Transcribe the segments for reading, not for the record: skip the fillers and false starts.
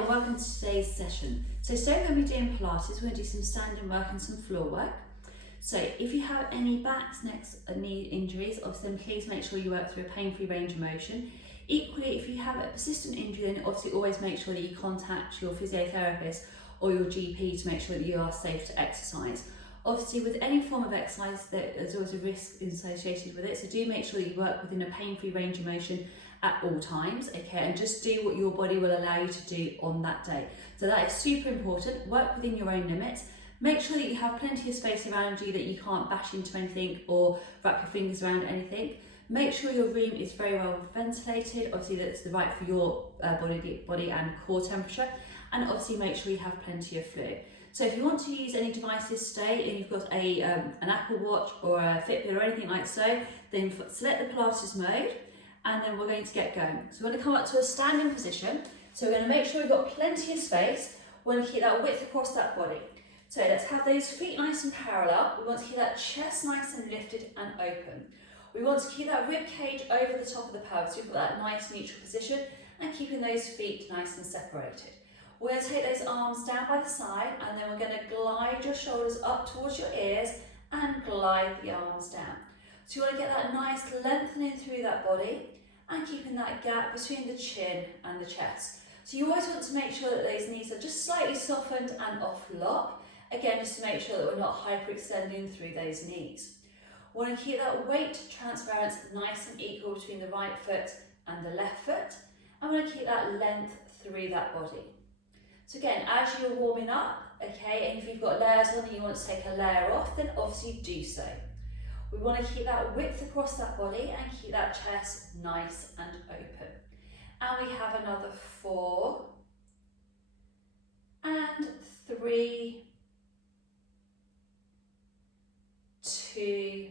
and welcome to today's session. So today we're going to be doing Pilates. We're going to do some standing work and some floor work. So if you have any backs, necks and knee injuries, obviously then please make sure you work through a pain-free range of motion. Equally, if you have a persistent injury, then obviously always make sure that you contact your physiotherapist or your GP to make sure that you are safe to exercise. Obviously, with any form of exercise, there's always a risk associated with it, so do make sure that you work within a pain-free range of motion at all times, okay, and just do what your body will allow you to do on that day. So that is super important. Work within your own limits. Make sure that you have plenty of space around you, that you can't bash into anything or wrap your fingers around anything. Make sure your room is very well ventilated, obviously that's the right for your body and core temperature, and obviously make sure you have plenty of fluid. So if you want to use any devices today and you've got an Apple Watch or a Fitbit or anything like so, then select the Pilates mode and then we're going to get going. So we're going to come up to a standing position. So we're going to make sure we've got plenty of space. We're going to keep that width across that body. So let's have those feet nice and parallel. We want to keep that chest nice and lifted and open. We want to keep that rib cage over the top of the pelvis. We've got that nice neutral position and keeping those feet nice and separated. We're going to take those arms down by the side and then we're going to glide your shoulders up towards your ears and glide the arms down. So you want to get that nice lengthening through that body and keeping that gap between the chin and the chest. So you always want to make sure that those knees are just slightly softened and off lock. Again, just to make sure that we're not hyperextending through those knees. We want to keep that weight transference nice and equal between the right foot and the left foot. And we want to keep that length through that body. So again, as you're warming up, okay, and if you've got layers on and you want to take a layer off, then obviously do so. We want to keep that width across that body and keep that chest nice and open. And we have another 4 and 3, 2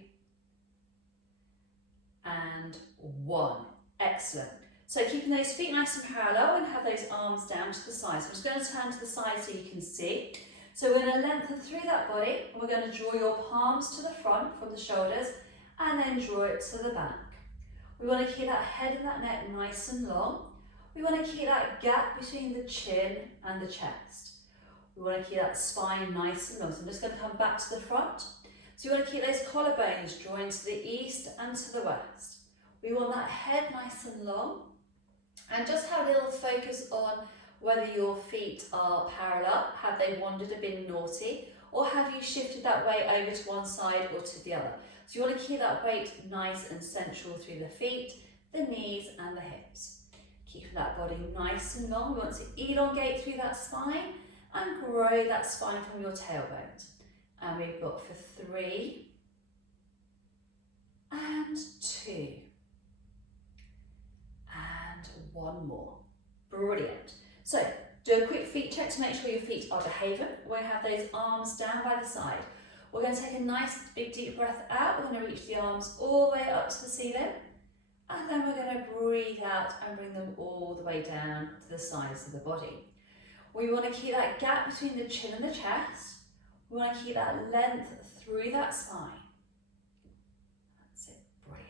and 1. Excellent. So keeping those feet nice and parallel and have those arms down to the side. So I'm just going to turn to the side so you can see. So we're going to lengthen through that body. We're going to draw your palms to the front from the shoulders and then draw it to the back. We want to keep that head and that neck nice and long. We want to keep that gap between the chin and the chest. We want to keep that spine nice and long. So I'm just going to come back to the front. So you want to keep those collarbones drawing to the east and to the west. We want that head nice and long. And just have a little focus on whether your feet are parallel, have they wandered a bit naughty, or have you shifted that weight over to one side or to the other. So you want to keep that weight nice and central through the feet, the knees and the hips. Keeping that body nice and long. We want to elongate through that spine and grow that spine from your tailbone. And we've got for 3 and 2 and 1 more. Brilliant. So do a quick feet check to make sure your feet are behaving. We're going to have those arms down by the side. We're going to take a nice big deep breath out. We're going to reach the arms all the way up to the ceiling. And then we're going to breathe out and bring them all the way down to the sides of the body. We want to keep that gap between the chin and the chest. We want to keep that length through that spine. That's it, brilliant.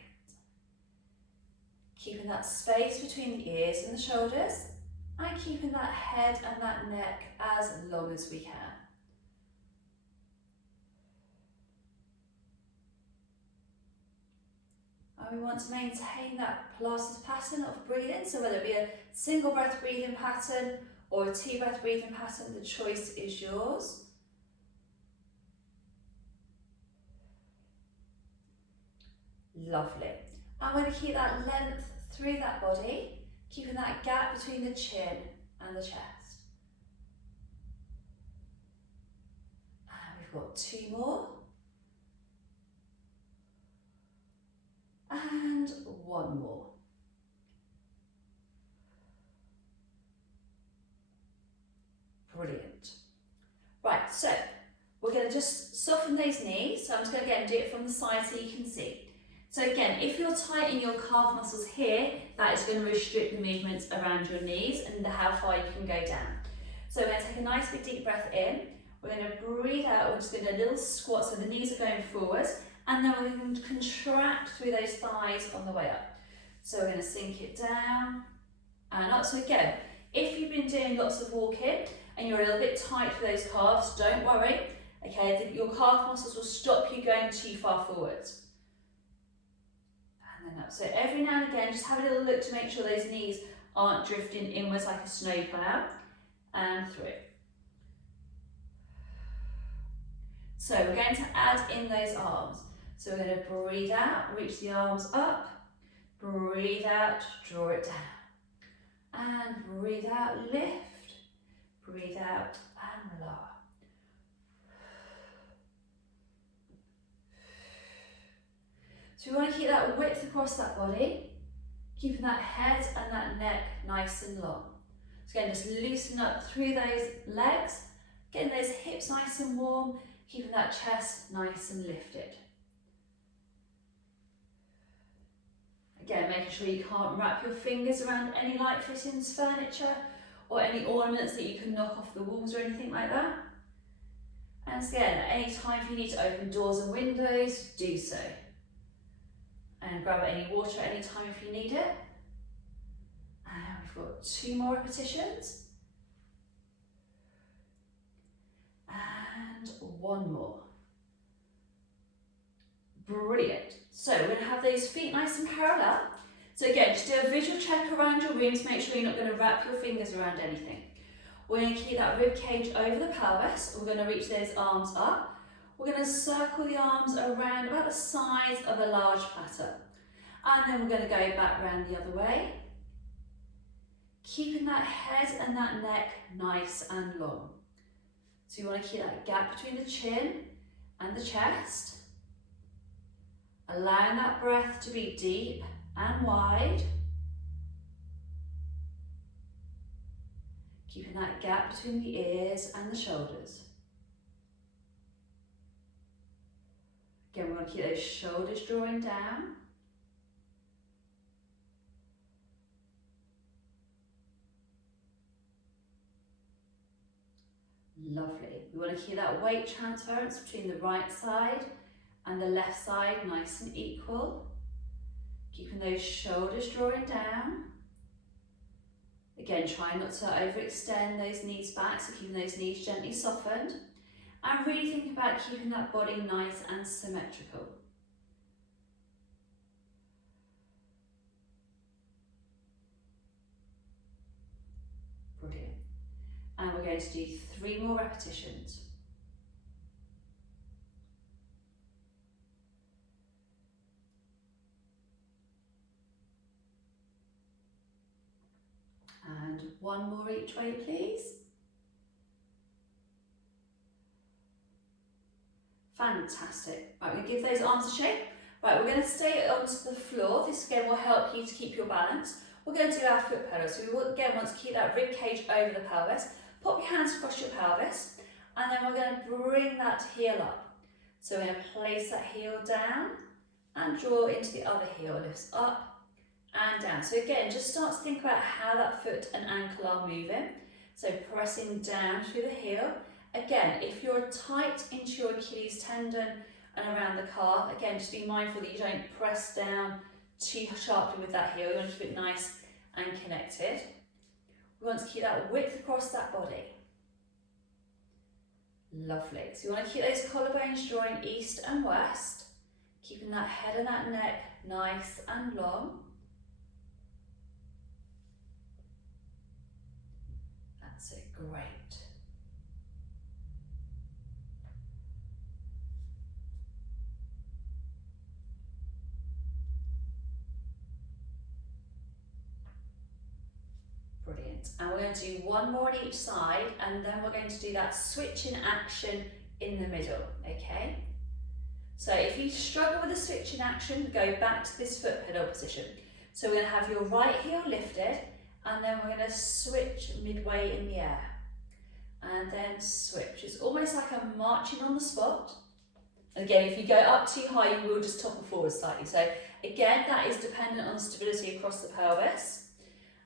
Keeping that space between the ears and the shoulders. And keeping that head and that neck as long as we can. And we want to maintain that Pilates pattern of breathing, so whether it be a single breath breathing pattern or a 2 breath breathing pattern, the choice is yours. Lovely. And we're going to keep that length through that body, keeping that gap between the chin and the chest. And we've got 2 more. And 1 more. Brilliant. Right, so we're going to just soften those knees. So I'm just going to again do it from the side so you can see. So again, if you're tight in your calf muscles here, that is going to restrict the movements around your knees and how far you can go down. So we're going to take a nice big deep breath in. We're going to breathe out. We're just going to do a little squat so the knees are going forward. And then we're going to contract through those thighs on the way up. So we're going to sink it down and up. So again, if you you've been doing lots of walking and you're a little bit tight with those calves, don't worry. Okay, your calf muscles will stop you going too far forwards. And then up. So every now and again, just have a little look to make sure those knees aren't drifting inwards like a snowplow. And through. So we're going to add in those arms. So we're going to breathe out, reach the arms up, breathe out, draw it down. And breathe out, lift, breathe out and lower. So we want to keep that width across that body, keeping that head and that neck nice and long. So again, just loosen up through those legs, getting those hips nice and warm, keeping that chest nice and lifted. Again, making sure you can't wrap your fingers around any light fittings furniture or any ornaments that you can knock off the walls or anything like that. And again, at any time if you need to open doors and windows, do so. And grab any water at any time if you need it. And we've got 2 more repetitions. And 1 more. Brilliant. So we're going to have those feet nice and parallel. So again, just do a visual check around your room to make sure you're not going to wrap your fingers around anything. We're going to keep that rib cage over the pelvis. We're going to reach those arms up. We're going to circle the arms around about the size of a large platter. And then we're going to go back round the other way. Keeping that head and that neck nice and long. So you want to keep that gap between the chin and the chest. Allowing that breath to be deep and wide. Keeping that gap between the ears and the shoulders. Again, we want to keep those shoulders drawing down. Lovely. We want to keep that weight transference between the right side and the left side nice and equal. Keeping those shoulders drawing down. Again, try not to overextend those knees back, so keeping those knees gently softened. And really think about keeping that body nice and symmetrical. Brilliant. And we're going to do 3 more repetitions. And 1 more each way, please. Fantastic. Right, we're going to give those arms a shake. Right, we're going to stay onto the floor. This again will help you to keep your balance. We're going to do our foot pedal. So we will, again want to keep that rib cage over the pelvis. Pop your hands across your pelvis. And then we're going to bring that heel up. So we're going to place that heel down and draw into the other heel. Lifts up and down. So again, just start to think about how that foot and ankle are moving. So pressing down through the heel. Again, if you're tight into your Achilles tendon and around the calf, again, just be mindful that you don't press down too sharply with that heel. You want to keep it nice and connected. We want to keep that width across that body. Lovely. So you want to keep those collarbones drawing east and west, keeping that head and that neck nice and long. That's it, great. Brilliant. And we're going to do 1 more on each side, and then we're going to do that switch in action in the middle, okay? So if you struggle with the switch in action, go back to this foot pedal position. So we're going to have your right heel lifted, and then we're going to switch midway in the air. And then switch. It's almost like I'm marching on the spot. Again, if you go up too high, you will just topple forward slightly. So again, that is dependent on stability across the pelvis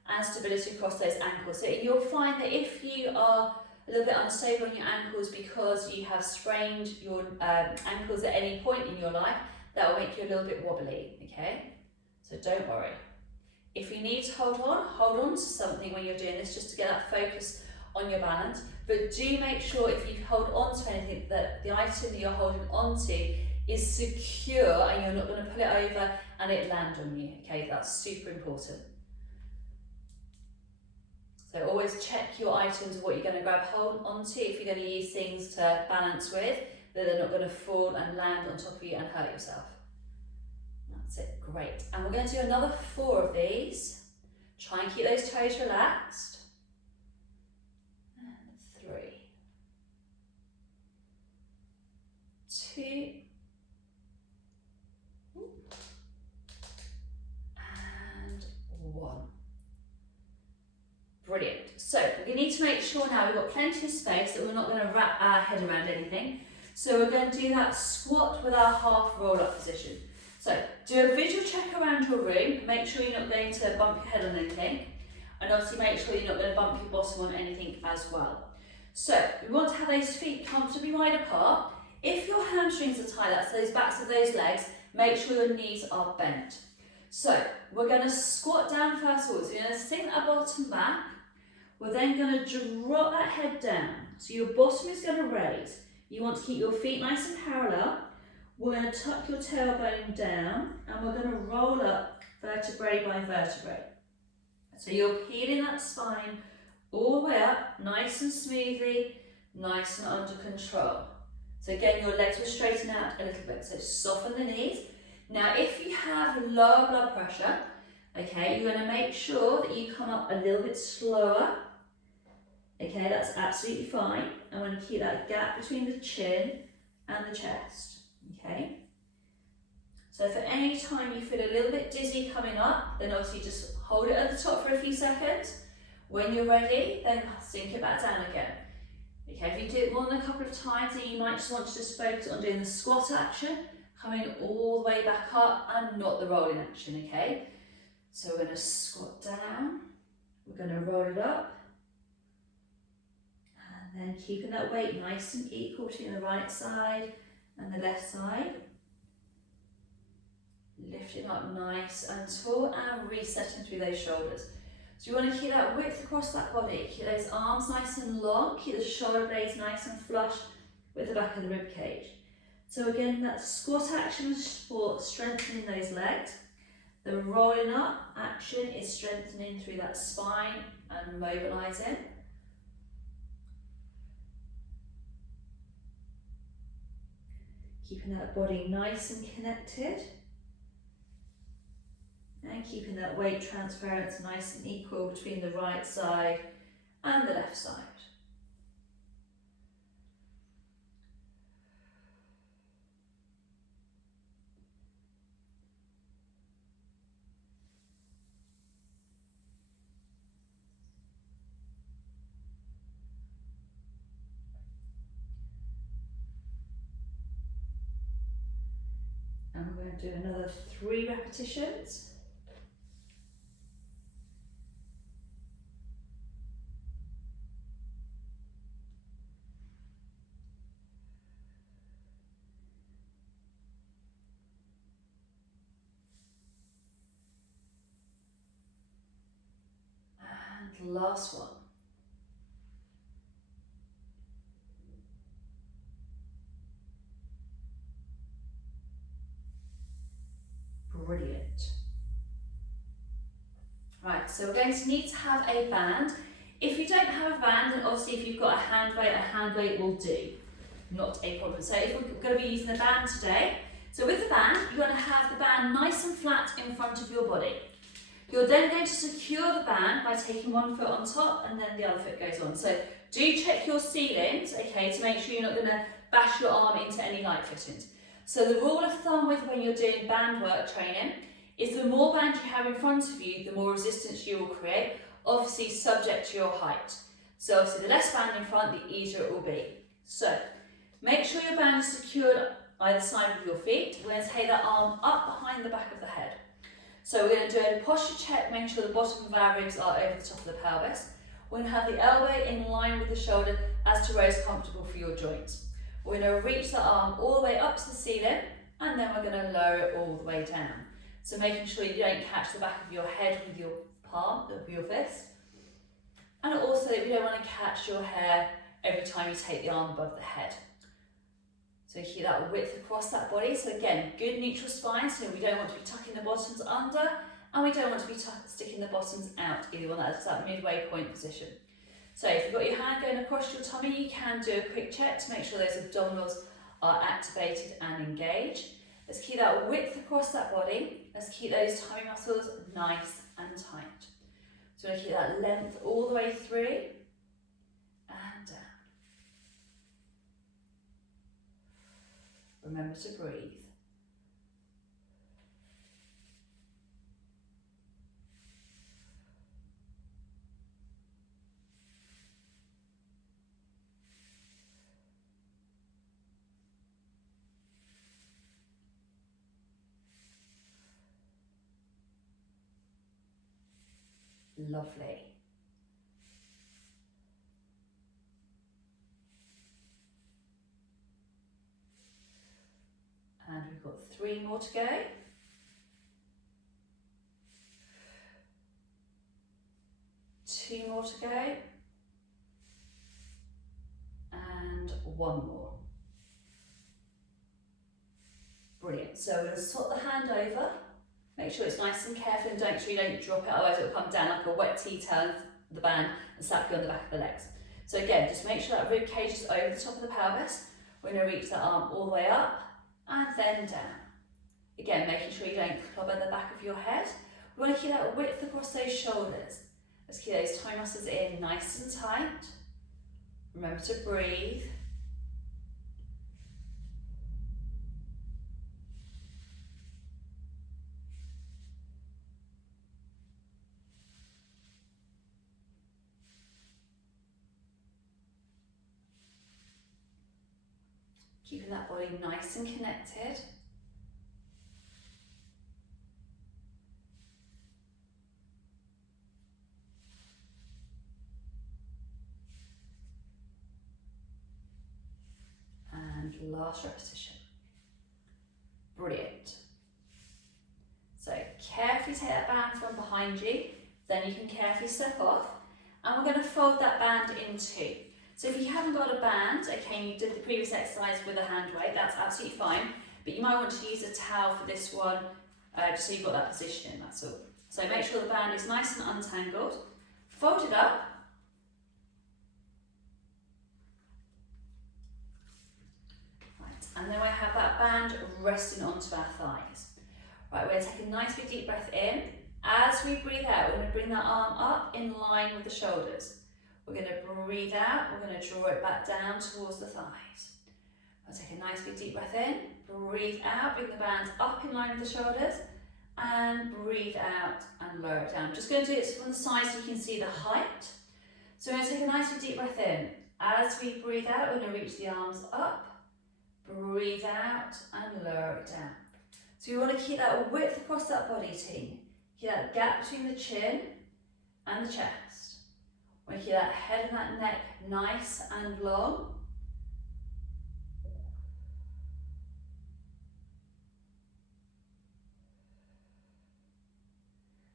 and stability across those ankles. So you'll find that if you are a little bit unstable on your ankles because you have sprained your ankles at any point in your life, that will make you a little bit wobbly, okay? So don't worry. If you need to hold on to something when you're doing this just to get that focus on your balance. But do make sure if you hold on to anything that the item that you're holding on to is secure and you're not going to pull it over and it land on you. Okay, that's super important. So always check your items, what you're going to grab hold onto if you're going to use things to balance with, that they're not going to fall and land on top of you and hurt yourself. That's it, great. And we're going to do another 4 of these. Try and keep those toes relaxed. And 3, 2, and 1. Brilliant. So we need to make sure now we've got plenty of space that we're not going to wrap our head around anything. So we're going to do that squat with our half roll up position. So do a visual check around your room, make sure you're not going to bump your head on anything, and obviously make sure you're not going to bump your bottom on anything as well. So we want to have those feet comfortably wide apart. If your hamstrings are tight, that's those backs of those legs, make sure your knees are bent. So we're going to squat down first of all, so you're going to sink that bottom back, we're then going to drop that head down, so your bottom is going to raise. You want to keep your feet nice and parallel. We're going to tuck your tailbone down and we're going to roll up vertebrae by vertebrae. So you're peeling that spine all the way up, nice and smoothly, nice and under control. So again, your legs will straighten out a little bit, so soften the knees. Now if you have lower blood pressure, okay, you're going to make sure that you come up a little bit slower. Okay, that's absolutely fine. I want to keep that gap between the chin and the chest. Okay, so for any time you feel a little bit dizzy coming up, then obviously just hold it at the top for a few seconds. When you're ready, then sink it back down again. Okay, if you do it more than a couple of times, then you might just want to just focus on doing the squat action, coming all the way back up and not the rolling action, okay? So we're going to squat down, we're going to roll it up, and then keeping that weight nice and equal between the right side and the left side. Lifting up nice and tall and resetting through those shoulders. So you want to keep that width across that body, keep those arms nice and long, keep the shoulder blades nice and flush with the back of the rib cage. So again, that squat action is for strengthening those legs. The rolling up action is strengthening through that spine and mobilising. Keeping that body nice and connected. And keeping that weight transference nice and equal between the right side and the left side. And we're going to do another 3 repetitions. And last one. Brilliant. Right, so we're going to need to have a band. If you don't have a band, then obviously if you've got a hand weight will do. Not a problem. So if we're going to be using the band today, so with the band, you're going to have the band nice and flat in front of your body. You're then going to secure the band by taking one foot on top and then the other foot goes on. So do check your ceilings, okay, to make sure you're not going to bash your arm into any light fittings. So the rule of thumb with when you're doing band work training is the more band you have in front of you, the more resistance you will create, obviously subject to your height. So obviously the less band in front, the easier it will be. So make sure your band is secured either side of your feet. We're going to take that arm up behind the back of the head. So we're going to do a posture check, making sure the bottom of our ribs are over the top of the pelvis. We're going to have the elbow in line with the shoulder as to where it's comfortable for your joints. We're going to reach the arm all the way up to the ceiling and then we're going to lower it all the way down. So making sure you don't catch the back of your head with your palm, of your fist. And also that you don't want to catch your hair every time you take the arm above the head. So keep that width across that body. So again, good neutral spine, so we don't want to be tucking the bottoms under, and we don't want to be sticking the bottoms out, either one. That's that midway point position. So if you've got your hand going across your tummy, you can do a quick check to make sure those abdominals are activated and engaged. Let's keep that width across that body. Let's keep those tummy muscles nice and tight. So we're going to keep that length all the way through and down. Remember to breathe. Lovely. And we've got 3 more to go. 2 more to go. And 1 more. Brilliant. So we're going to swap the hand over. Make sure it's nice and careful and make sure you don't drop it, otherwise it will come down like a wet tea towel, the band, and slap you on the back of the legs. So again, just make sure that rib cage is over the top of the pelvis. We're going to reach that arm all the way up and then down. Again, making sure you don't clobber the back of your head. We want to keep that width across those shoulders. Let's keep those thigh muscles in nice and tight. Remember to breathe. Keeping that body nice and connected. And last repetition. Brilliant. So carefully take that band from behind you, then you can carefully step off, and we're going to fold that band in 2. So if you haven't got a band, okay, and you did the previous exercise with a hand weight, that's absolutely fine, but you might want to use a towel for this one, just so you've got that position, that's all. So make sure the band is nice and untangled, fold it up, right, and then we have that band resting onto our thighs. Right, we're going to take a nice big deep breath in. As we breathe out, we're going to bring that arm up in line with the shoulders. We're going to breathe out, we're going to draw it back down towards the thighs. I'll take a nice big deep breath in, breathe out, bring the band up in line with the shoulders, and breathe out and lower it down. I'm just going to do it from the side so you can see the height. So we're going to take a nice big deep breath in. As we breathe out, we're going to reach the arms up, breathe out and lower it down. So we want to keep that width across that body, team. Keep that gap between the chin and the chest. We keep that head and that neck nice and long.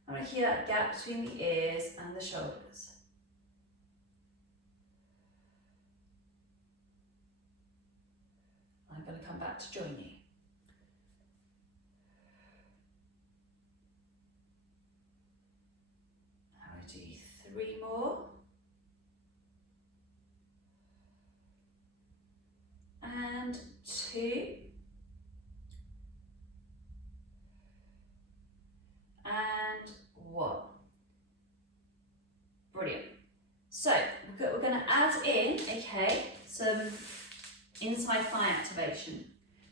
And we keep that gap between the ears and the shoulders. I'm going to come back to join you. Now we do 3 more. And 2, and 1. Brilliant. So we're going to add in, okay, some inside thigh activation.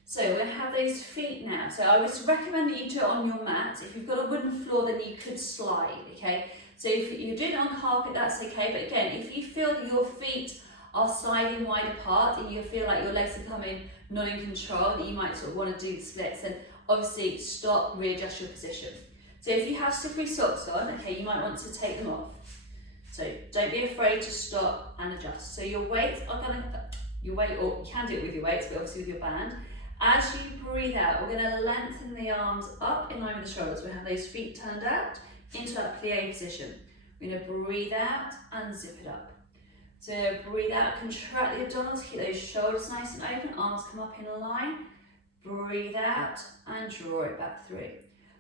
So we're going to have those feet now. So I would recommend that you do it on your mat. If you've got a wooden floor, then you could slide, okay. So if you're doing it on carpet, that's okay. But again, if you feel that your feet are sliding wide apart and you feel like your legs are coming not in control, that you might sort of want to do the splits, and obviously stop, readjust your position. So if you have slippery socks on, okay, you might want to take them off. So don't be afraid to stop and adjust. So your weights are going to, or you can do it with your weights, but obviously with your band, As you breathe out, we're going to lengthen the arms up in line with the shoulders. We have those feet turned out into that plie position. We're going to breathe out and zip it up. So breathe out, contract the abdominals, keep those shoulders nice and open, arms come up in a line. Breathe out and draw it back through.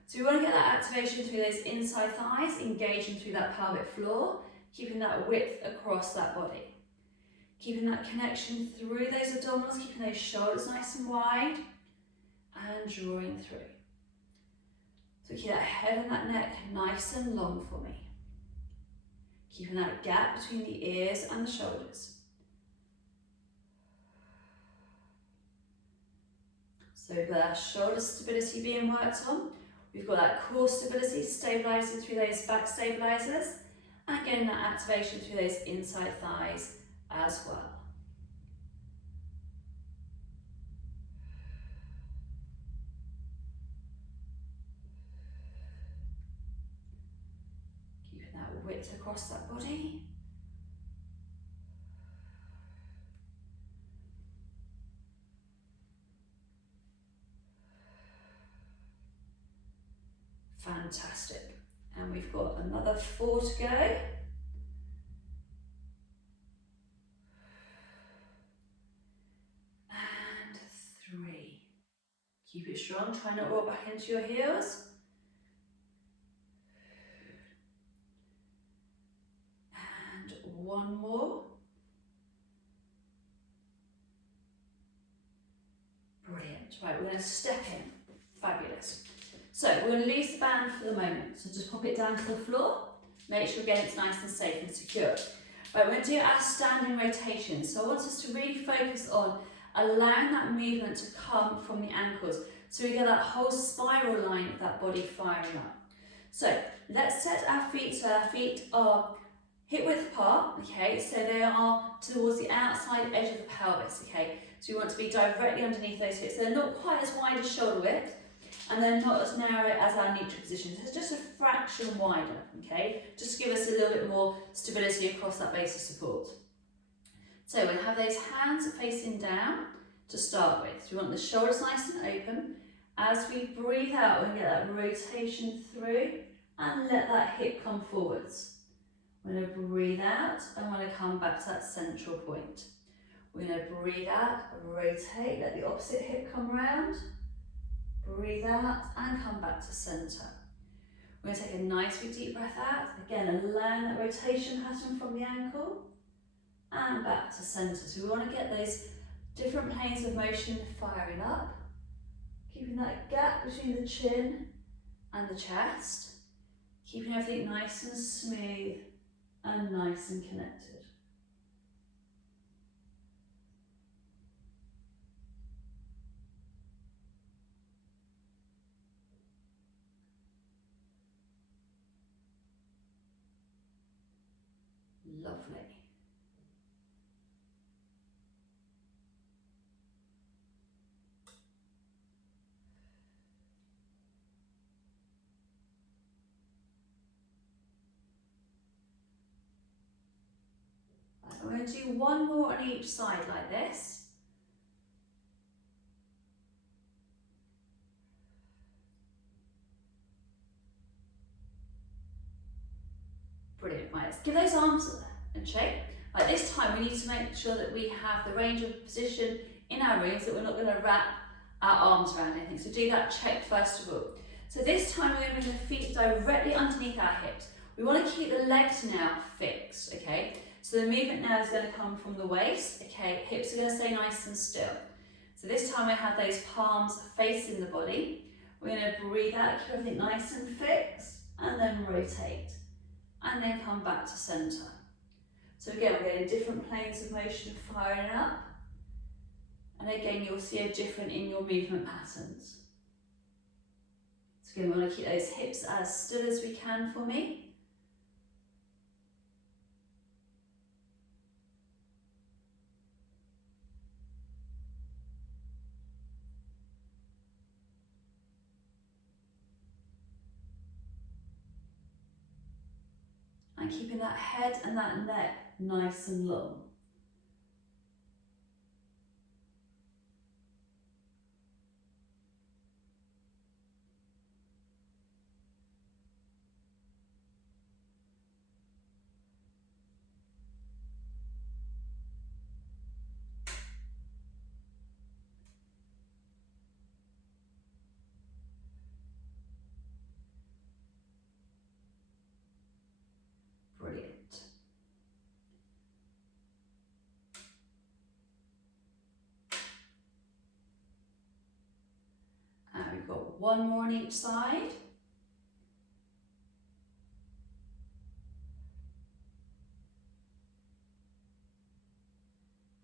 So we want to get that activation through those inside thighs, engaging through that pelvic floor, keeping that width across that body. Keeping that connection through those abdominals, keeping those shoulders nice and wide, and drawing through. So keep that head and that neck nice and long for me. Keeping that gap between the ears and the shoulders. So we've got that shoulder stability being worked on. We've got that core stability stabilising through those back stabilisers, and getting that activation through those inside thighs as well. Keeping that width across that body. Fantastic. And we've got another 4 to go. And 3. Keep it strong, try not to roll back into your heels. And 1 more. Brilliant. Right, we're going to step in. Fabulous. So we're going to leave the band for the moment. So just pop it down to the floor. Make sure again it's nice and safe and secure. Right, we're going to do our standing rotation. So I want us to really focus on allowing that movement to come from the ankles. So we get that whole spiral line of that body firing up. So let's set our feet so our feet are hip width apart, okay? So they are towards the outside edge of the pelvis, okay? So we want to be directly underneath those hips. They're not quite as wide as shoulder width, and they're not as narrow as our neutral position. So it's just a fraction wider, okay? Just to give us a little bit more stability across that base of support. So we'll have those hands facing down to start with. So we want the shoulders nice and open. As we breathe out, we'll get that rotation through and let that hip come forwards. We're going to breathe out and we're going to come back to that central point. We're going to breathe out, rotate, let the opposite hip come round. Breathe out and come back to centre. We're going to take a nice big deep breath out. Again, allowing that rotation pattern from the ankle. And back to centre. So we want to get those different planes of motion firing up. Keeping that gap between the chin and the chest. Keeping everything nice and smooth and nice and connected. Lovely. We're going to do 1 more on each side like this. Brilliant. Right, let's give those arms a shake. Right, this time we need to make sure that we have the range of position in our room so that we're not going to wrap our arms around anything. So do that check first of all. So this time we're going to bring the feet directly underneath our hips. We want to keep the legs now fixed, okay? So the movement now is going to come from the waist, okay? Hips are going to stay nice and still. So this time we have those palms facing the body. We're going to breathe out, keep everything nice and fixed, and then rotate. And then come back to centre. So again, we're getting different planes of motion firing up. And again, you'll see a different in your movement patterns. So again, we want to keep those hips as still as we can for me. And keeping that head and that neck nice and long. one more on each side.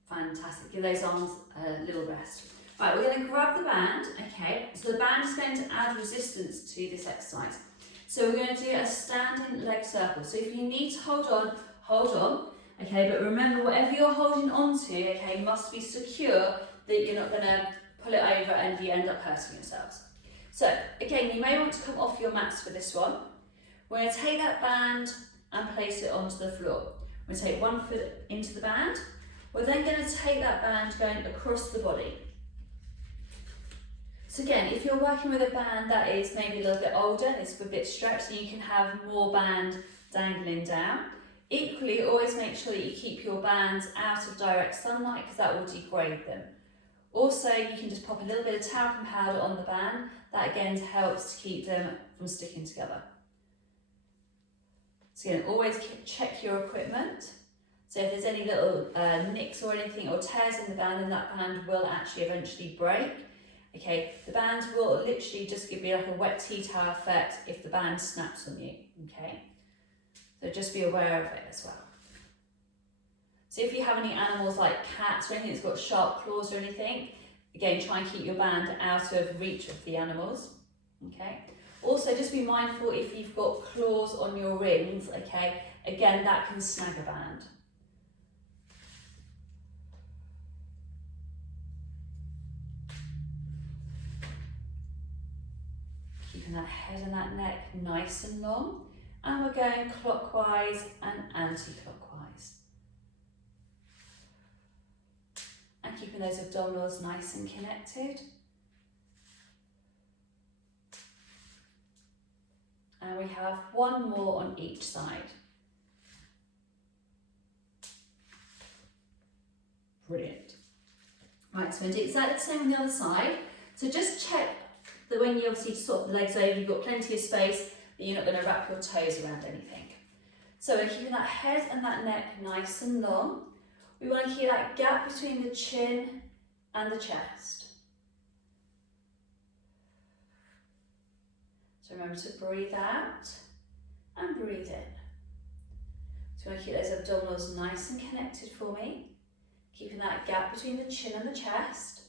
Fantastic, give those arms a little rest. Right, we're going to grab the band, okay, so the band is going to add resistance to this exercise. So we're going to do a standing leg circle. So if you need to hold on, okay, but remember whatever you're holding on to, okay, must be secure, that you're not going to pull it over and you end up hurting yourselves. So again, you may want to come off your mats for this one. We're going to take that band and place it onto the floor. We're going to take one foot into the band. We're then going to take that band going across the body. So again, if you're working with a band that is maybe a little bit older and it's a bit stretched, then you can have more band dangling down. Equally, always make sure that you keep your bands out of direct sunlight because that will degrade them. Also, you can just pop a little bit of talcum powder on the band. That again helps to keep them from sticking together. So again, always check your equipment. So if there's any little nicks or anything or tears in the band, then that band will actually eventually break. Okay, the band will literally just give you like a wet tea towel effect if the band snaps on you, okay? So just be aware of it as well. So if you have any animals like cats or anything that's got sharp claws or anything, again, try and keep your band out of reach of the animals, okay? Also, just be mindful if you've got claws on your rings, okay? Again, that can snag a band. Keeping that head and that neck nice and long. And we're going clockwise and anti-clockwise. And keeping those abdominals nice and connected. And we have one more on each side. Brilliant. Right, so we're going to do exactly the same on the other side. So just check that when you obviously swap the legs over, you've got plenty of space, that you're not going to wrap your toes around anything. So we're keeping that head and that neck nice and long. We want to keep that gap between the chin and the chest. So remember to breathe out and breathe in. So we want to keep those abdominals nice and connected for me. Keeping that gap between the chin and the chest.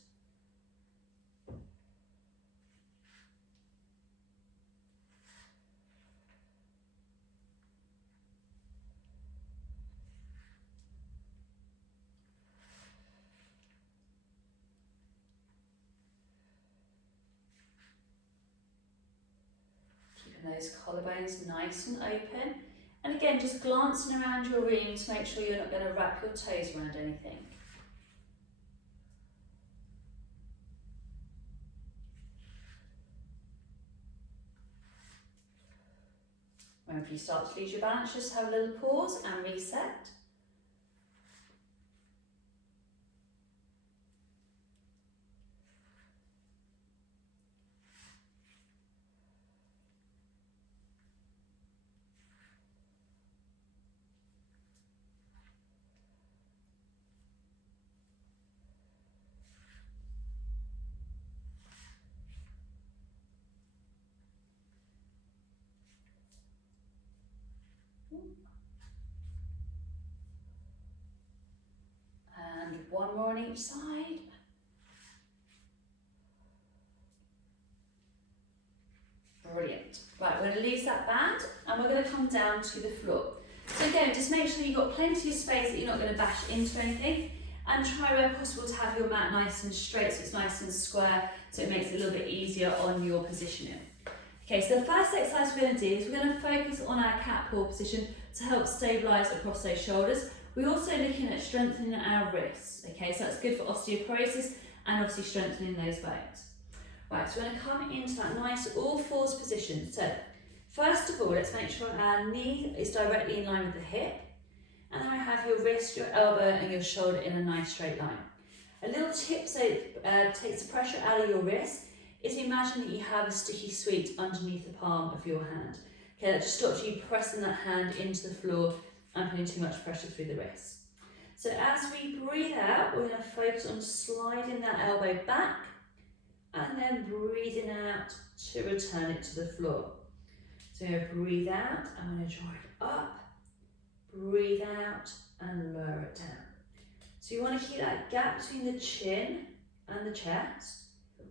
Keeping those collarbones nice and open. And again, just glancing around your room to make sure you're not going to wrap your toes around anything. Whenever you start to lose your balance, just have a little pause and reset. And one more on each side. Brilliant. Right, we're going to release that band and we're going to come down to the floor. So again, just make sure you've got plenty of space, that you're not going to bash into anything, and try where possible to have your mat nice and straight so it's nice and square, so it makes it a little bit easier on your positioning. Okay, so the first exercise we're going to do is we're going to focus on our cat paw position to help stabilise across those shoulders. We're also looking at strengthening our wrists, okay, so that's good for osteoporosis and obviously strengthening those bones. Right, so we're going to come into that nice all fours position. So first of all, let's make sure our knee is directly in line with the hip, and then we have your wrist, your elbow and your shoulder in a nice straight line. A little tip so it takes the pressure out of your wrist is imagine that you have a sticky sweet underneath the palm of your hand. Okay, that just stops you pressing that hand into the floor and putting too much pressure through the wrist. So as we breathe out, we're going to focus on sliding that elbow back and then breathing out to return it to the floor. So breathe out, I'm going to draw it up, breathe out and lower it down. So you want to keep that gap between the chin and the chest.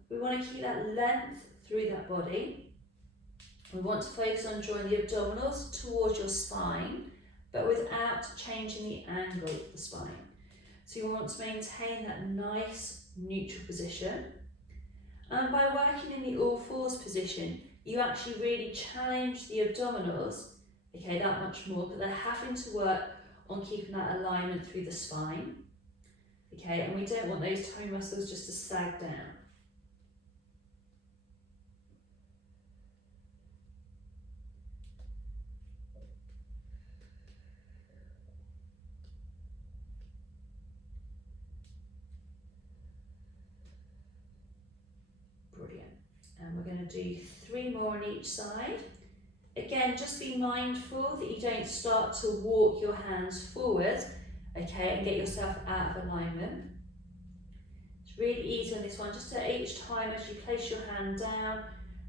We want to keep that length through that body. We want to focus on drawing the abdominals towards your spine, but without changing the angle of the spine. So you want to maintain that nice neutral position. And by working in the all fours position, you actually really challenge the abdominals, okay, that much more, but they're having to work on keeping that alignment through the spine, okay, and we don't want those toe muscles just to sag down. Brilliant. And we're going to do 3 more on each side. Again, just be mindful that you don't start to walk your hands forward, okay, and get yourself out of alignment. It's really easy on this one, just at each time as you place your hand down,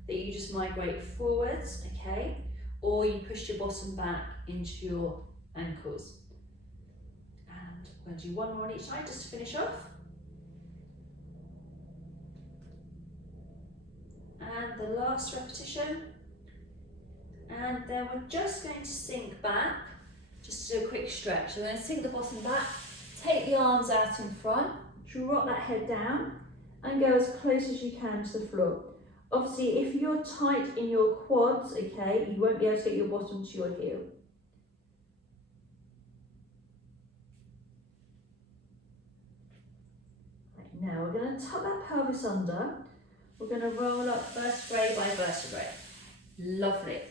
that you just migrate forwards, okay, or you push your bottom back into your ankles. And we're going to do 1 more on each side just to finish off. And the last repetition. And then we're just going to sink back, just do a quick stretch. So we're going to sink the bottom back, take the arms out in front, drop that head down and go as close as you can to the floor. Obviously, if you're tight in your quads, okay, you won't be able to get your bottom to your heel. Right, now we're going to tuck that pelvis under. We're going to roll up vertebrae by vertebrae. Lovely.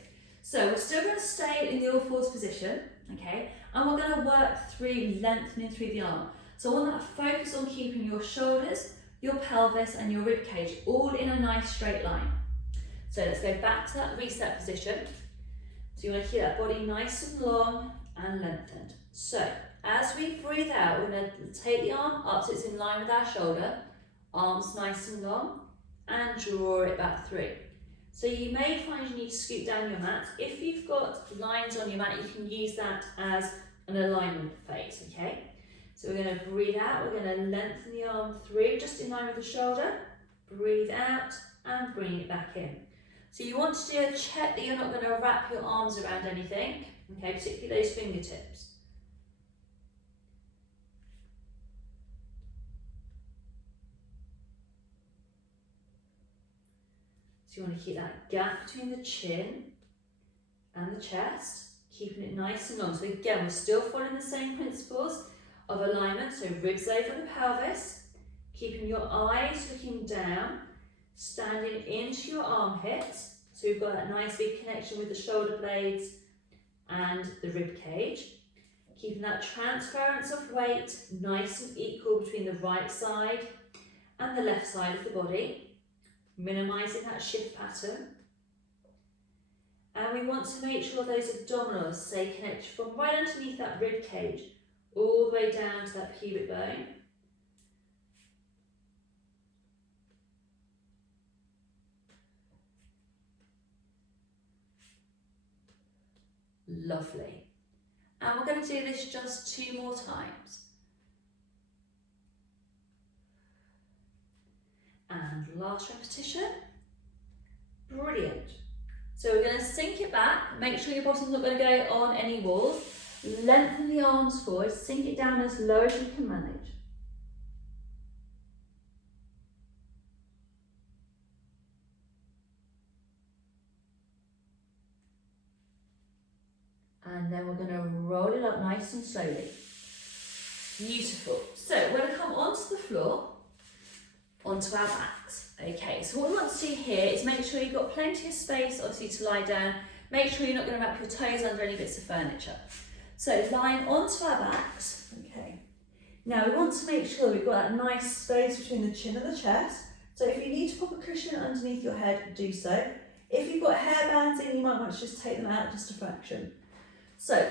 So we're still going to stay in the all fours position, okay, and we're going to work through lengthening through the arm. So I want that focus on keeping your shoulders, your pelvis and your rib cage all in a nice straight line. So let's go back to that reset position. So you want to keep that body nice and long and lengthened. So as we breathe out, we're going to take the arm up so it's in line with our shoulder, arms nice and long, and draw it back through. So you may find you need to scoot down your mat. If you've got lines on your mat, you can use that as an alignment phase, okay? So we're going to breathe out, we're going to lengthen the arm through, just in line with the shoulder. Breathe out and bring it back in. So you want to do a check that you're not going to wrap your arms around anything, okay, particularly those fingertips. So you want to keep that gap between the chin and the chest, keeping it nice and long. So again, we're still following the same principles of alignment. So ribs over the pelvis, keeping your eyes looking down, standing into your armpits. So we've got that nice big connection with the shoulder blades and the rib cage. Keeping that transference of weight nice and equal between the right side and the left side of the body. Minimising that shift pattern. And we want to make sure those abdominals stay connected from right underneath that rib cage all the way down to that pubic bone. Lovely. And we're going to do this just 2 more times. And last repetition. Brilliant. So we're going to sink it back. Make sure your bottom's not going to go on any walls. Lengthen the arms forward. Sink it down as low as you can manage. And then we're going to roll it up nice and slowly. Beautiful. So we're going to come onto the floor, onto our backs. Okay, so what we want to do here is make sure you've got plenty of space, obviously, to lie down. Make sure you're not going to wrap your toes under any bits of furniture. So lying onto our backs. Okay. Now we want to make sure we've got that nice space between the chin and the chest. So if you need to pop a cushion underneath your head, do so. If you've got hairbands in, you might want to just take them out just a fraction. So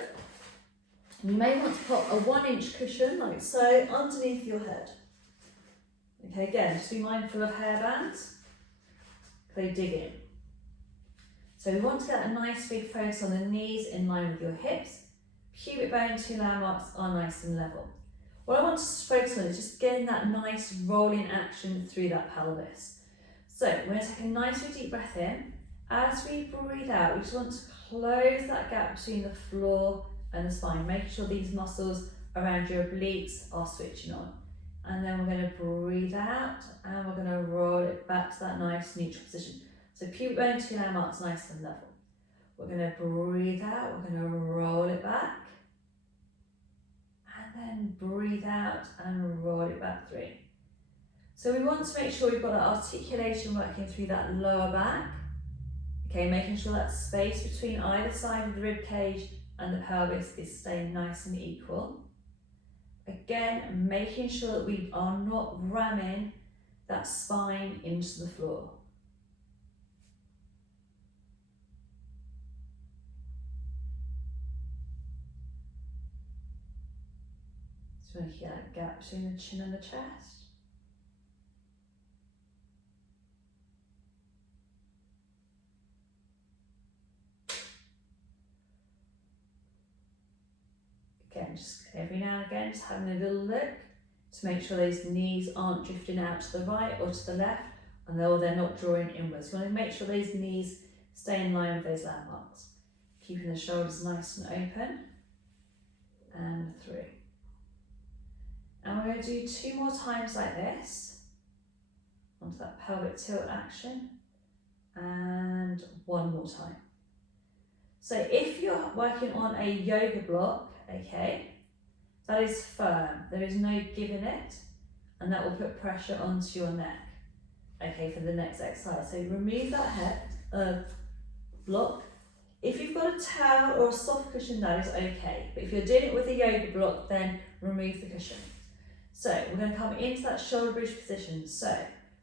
you may want to pop a 1-inch cushion like so underneath your head. Okay, again, just be mindful of hairbands. they dig in. So we want to get a nice big focus on the knees in line with your hips. Pubic bone, two landmarks are nice and level. What I want to focus on is just getting that nice rolling action through that pelvis. So we're going to take a nice deep breath in. As we breathe out, we just want to close that gap between the floor and the spine, making sure these muscles around your obliques are switching on. And then we're going to breathe out and we're going to roll it back to that nice neutral position. So pubic bone, two landmarks, nice and level. We're going to breathe out, we're going to roll it back. And then breathe out and roll it back through. So we want to make sure we've got our articulation working through that lower back. Okay, making sure that space between either side of the rib cage and the pelvis is staying nice and equal. Again, making sure that we are not ramming that spine into the floor. So we keep that gap between the chin and the chest. Again, just every now and again, just having a little look to make sure those knees aren't drifting out to the right or to the left, and they're not drawing inwards. You want to make sure those knees stay in line with those landmarks. Keeping the shoulders nice and open, and through. And we're going to do 2 more times like this, onto that pelvic tilt action, and 1 more time. So if you're working on a yoga block, okay, that is firm, there is no giving it, and that will put pressure onto your neck, okay, for the next exercise. So remove that block. If you've got a towel or a soft cushion, that is okay, but if you're doing it with a yoga block, then remove the cushion. So we're going to come into that shoulder bridge position. So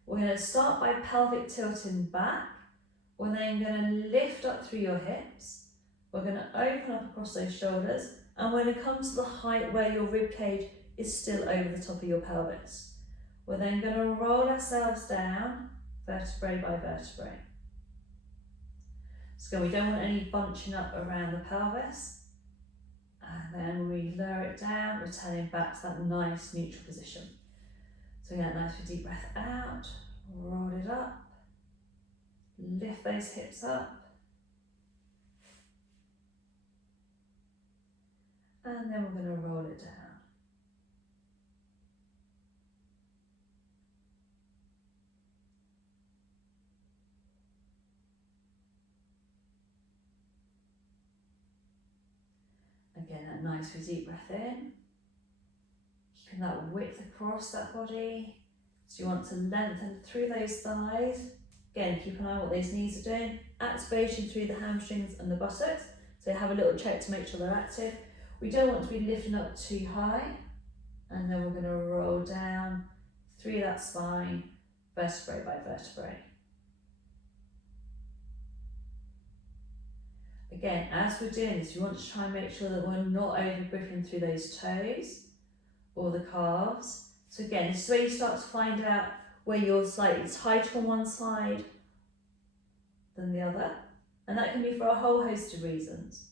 we're going to start by pelvic tilting back. We're then going to lift up through your hips. We're going to open up across those shoulders, and we're going to come to the height where your rib cage is still over the top of your pelvis. We're then going to roll ourselves down, vertebrae by vertebrae. So we don't want any bunching up around the pelvis. And then we lower it down, returning back to that nice neutral position. So we get a nice deep breath out, roll it up, lift those hips up, and then we're going to roll it down. Again, that nice deep breath in, keeping that width across that body. So you want to lengthen through those thighs. Again, keep an eye on what those knees are doing. Activation through the hamstrings and the buttocks. So have a little check to make sure they're active. We don't want to be lifting up too high. And then we're going to roll down through that spine, vertebrae by vertebrae. Again, as we're doing this, we want to try and make sure that we're not over gripping through those toes or the calves. So again, this is where you start to find out where you're slightly tighter on one side than the other. And that can be for a whole host of reasons.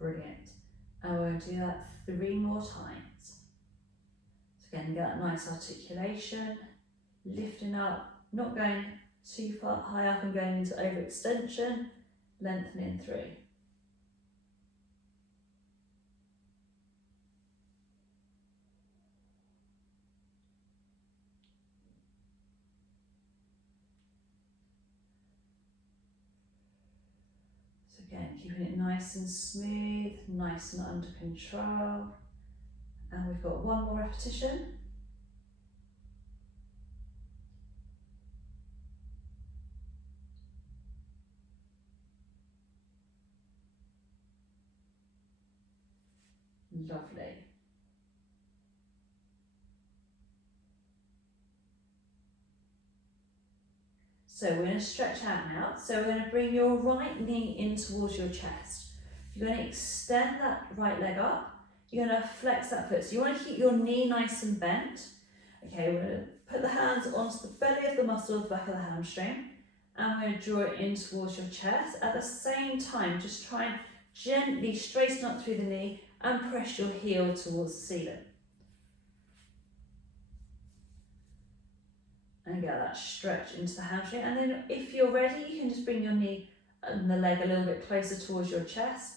Brilliant. And we're going to do that 3 more times. So again, get that nice articulation, lifting up, not going too far high up and going into overextension, lengthening through. Again, keeping it nice and smooth, nice and under control. And we've got 1 more repetition. Lovely. So we're going to stretch out now. So we're going to bring your right knee in towards your chest. You're going to extend that right leg up. You're going to flex that foot. So you want to keep your knee nice and bent. Okay, we're going to put the hands onto the belly of the muscle at the back of the hamstring. And we're going to draw it in towards your chest. At the same time, just try and gently straighten up through the knee and press your heel towards the ceiling. And get that stretch into the hamstring. And then if you're ready, you can just bring your knee and the leg a little bit closer towards your chest.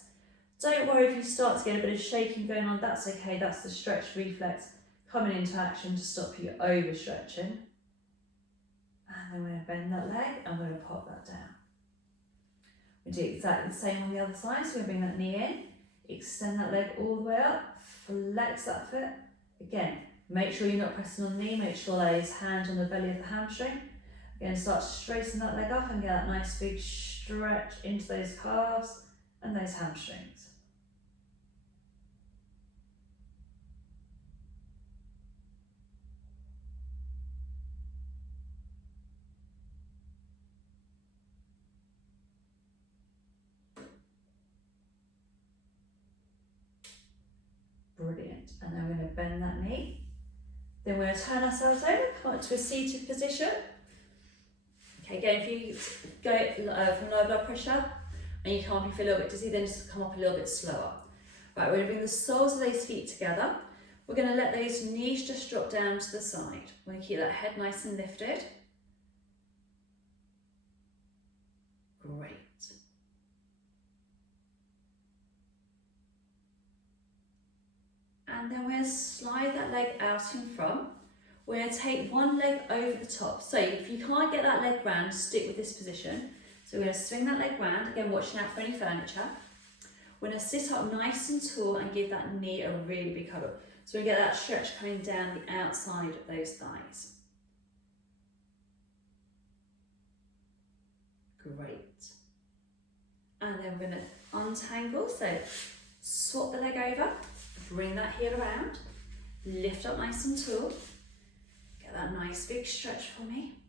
Don't worry if you start to get a bit of shaking going on, that's okay. That's the stretch reflex coming into action to stop you overstretching. And then we're going to bend that leg and we're going to pop that down. We do exactly the same on the other side. So we're going to bring that knee in, extend that leg all the way up, flex that foot. Again, make sure you're not pressing on the knee, make sure there is hand on the belly of the hamstring. Again, start to straighten that leg up and get that nice big stretch into those calves and those hamstrings. Brilliant. And then we're going to bend that knee. Then we're going to turn ourselves over, come up to a seated position. Okay, again, if you go from low blood pressure and you come up, you feel a little bit dizzy, then just come up a little bit slower. Right, we're going to bring the soles of those feet together. We're going to let those knees just drop down to the side. We're going to keep that head nice and lifted. Great. And then we're going to slide that leg out in front. We're going to take one leg over the top. So if you can't get that leg round, stick with this position. So we're going to swing that leg round, again watching out for any furniture. We're going to sit up nice and tall and give that knee a really big cuddle. So we get that stretch coming down the outside of those thighs. Great. And then we're going to untangle, so swap the leg over, bring that heel around, lift up nice and tall. Get that nice big stretch for me.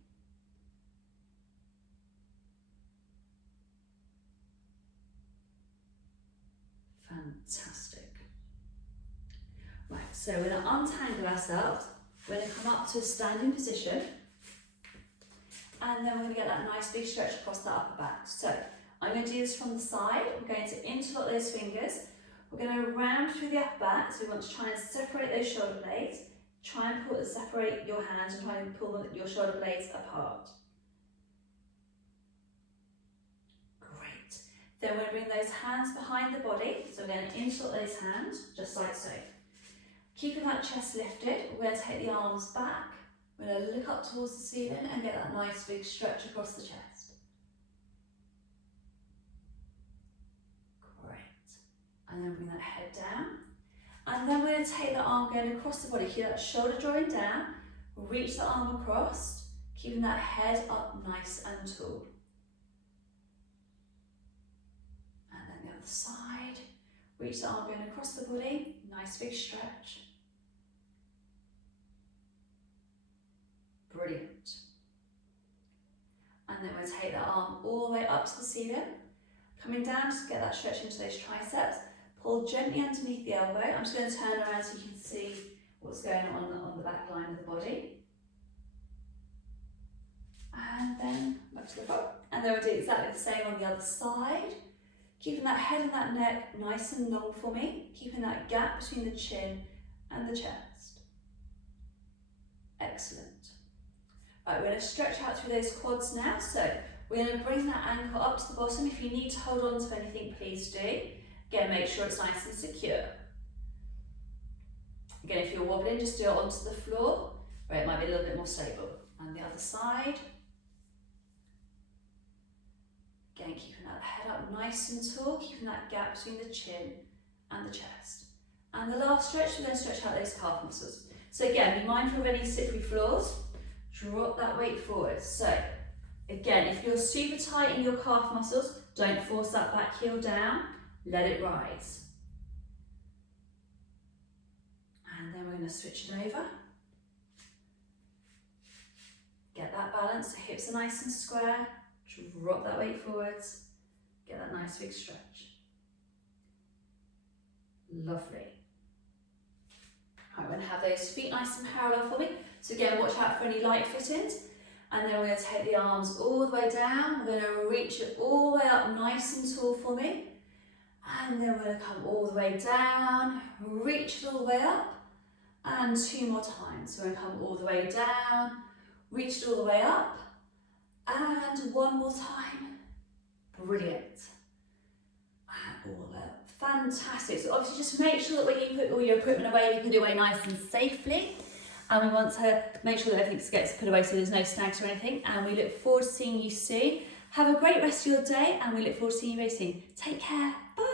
Fantastic. Right, so we're going to untangle ourselves. We're going to come up to a standing position. And then we're going to get that nice big stretch across the upper back. So I'm going to do this from the side. We're going to interlock those fingers. We're going to round through the upper back. So we want to try and separate those shoulder blades. Try and separate your hands and try and pull your shoulder blades apart. Great. Then we're going to bring those hands behind the body. So we're going to interlock those hands, just like so. Keeping that chest lifted, we're going to take the arms back. We're going to look up towards the ceiling and get that nice big stretch across the chest. Great. And then bring that head down. And then we're going to take the arm going across the body. Keep that shoulder drawing down. Reach the arm across, keeping that head up nice and tall. And then the other side. Reach the arm going across the body. Nice big stretch. Brilliant. And then we'll take that arm all the way up to the ceiling. Coming down, just get that stretch into those triceps. Pull gently underneath the elbow. I'm just going to turn around so you can see what's going on the back line of the body. And then back to the front. And then we'll do exactly the same on the other side. Keeping that head and that neck nice and long for me. Keeping that gap between the chin and the chest. Excellent. Right, we're going to stretch out through those quads now. So we're going to bring that ankle up to the bottom. If you need to hold on to anything, please do. Again, make sure it's nice and secure. Again, if you're wobbling, just do it onto the floor, where it might be a little bit more stable. And the other side. Again, keeping that head up nice and tall, keeping that gap between the chin and the chest. And the last stretch, we're going to stretch out those calf muscles. So again, be mindful of any slippery floors. Drop that weight forward. So again, if you're super tight in your calf muscles, don't force that back heel down. Let it rise. going to switch it over. Get that balance, so hips are nice and square. Drop that weight forwards. Get that nice big stretch. Lovely. Right, we're going to have those feet nice and parallel for me. So again, watch out for any light footings. And then we're going to take the arms all the way down. We're going to reach it all the way up nice and tall for me. And then we're going to come all the way down, reach it all the way up. And 2 more times. So we're going to come all the way down, reach it all the way up. And 1 more time. Brilliant. And all the way up. Fantastic. So obviously just make sure that when you put all your equipment away, you put it away nice and safely. And we want to make sure that everything gets put away so there's no snags or anything. And we look forward to seeing you soon. Have a great rest of your day and we look forward to seeing you very soon. Take care. Bye.